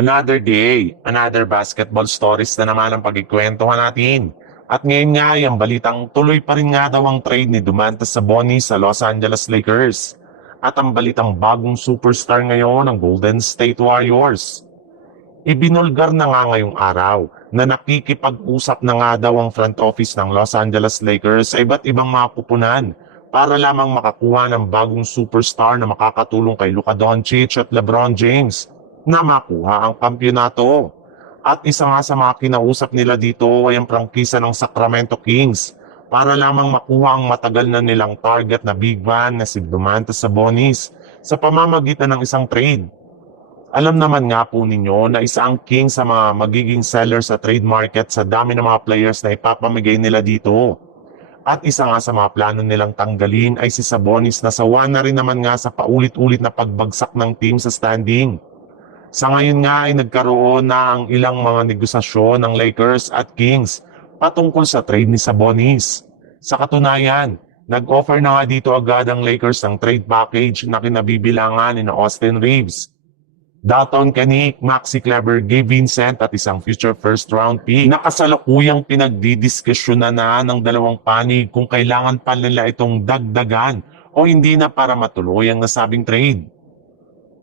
Another day, another basketball stories na naman ang pagkikwentuhan natin. At ngayon nga, yung balitang tuloy pa rin nga daw ang trade ni Domantas Sabonis sa Los Angeles Lakers. At ang balitang bagong superstar ngayon ng Golden State Warriors. Ibinulgar na nga ngayong araw na nakikipag-usap na nga daw ang front office ng Los Angeles Lakers sa iba't ibang mga kupunan para lamang makakuha ng bagong superstar na makakatulong kay Luka Doncic at LeBron James na makuha ang kampyonato. At isa nga sa mga kinausap nila dito ay ang prangkisa ng Sacramento Kings para lamang makuha ang matagal na nilang target na big man na si Domantas Sabonis sa pamamagitan ng isang trade. Alam naman nga po ninyo na isa ang king sa mga magiging sellers sa trade market sa dami ng mga players na ipapamigay nila dito. At isa nga sa mga plano nilang tanggalin ay si Sabonis na sawa na rin naman nga sa paulit-ulit na pagbagsak ng team sa standing. Sa ngayon nga ay nagkaroon na ang ilang mga negosasyon ng Lakers at Kings patungkol sa trade ni Sabonis. Sa katunayan, nag-offer na nga dito agad ang Lakers ng trade package na kinabibilangan ni Austin Reeves, Dalton Kenick, Maxi Kleber, Gabe Vincent at isang future first round pick. Nakasalukuyang pinagdidiskusyonan na ng dalawang panig kung kailangan pa nila itong dagdagan o hindi na para matuloy ang nasabing trade.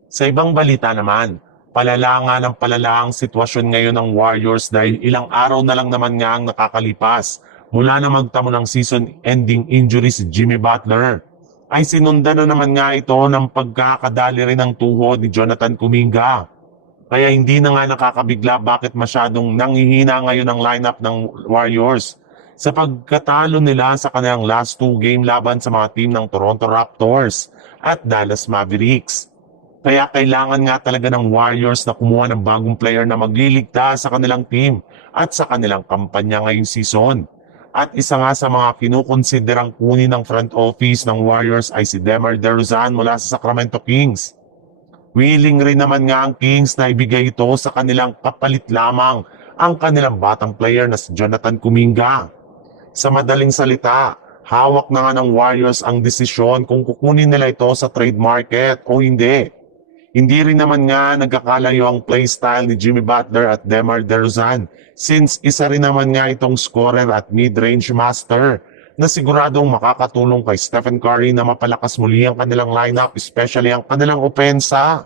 Sa ibang balita naman, palala nga ng palala ang sitwasyon ngayon ng Warriors dahil ilang araw na lang naman nga ang nakakalipas mula na magtamo ng season-ending injury si Jimmy Butler. Ay sinundan na naman nga ito ng pagkakadali rin ng tuhod ni Jonathan Kuminga. Kaya hindi na nga nakakabigla bakit masyadong nanghihina ngayon ang lineup ng Warriors sa pagkatalo nila sa kanilang last 2 game laban sa mga team ng Toronto Raptors at Dallas Mavericks. Kaya kailangan nga talaga ng Warriors na kumuha ng bagong player na magliligtas sa kanilang team at sa kanilang kampanya ngayong season. At isa nga sa mga kinukonsiderang kunin ng front office ng Warriors ay si DeMar DeRozan mula sa Sacramento Kings. Willing rin naman nga ang Kings na ibigay ito sa kanilang kapalit lamang ang kanilang batang player na si Jonathan Kuminga. Sa madaling salita, hawak na nga ng Warriors ang desisyon kung kukunin nila ito sa trade market o hindi. Hindi rin naman nga nagkakalayo ang playstyle ni Jimmy Butler at DeMar DeRozan since isa rin naman nga itong scorer at mid-range master na siguradong makakatulong kay Stephen Curry na mapalakas muli ang kanilang lineup, especially ang kanilang opensa.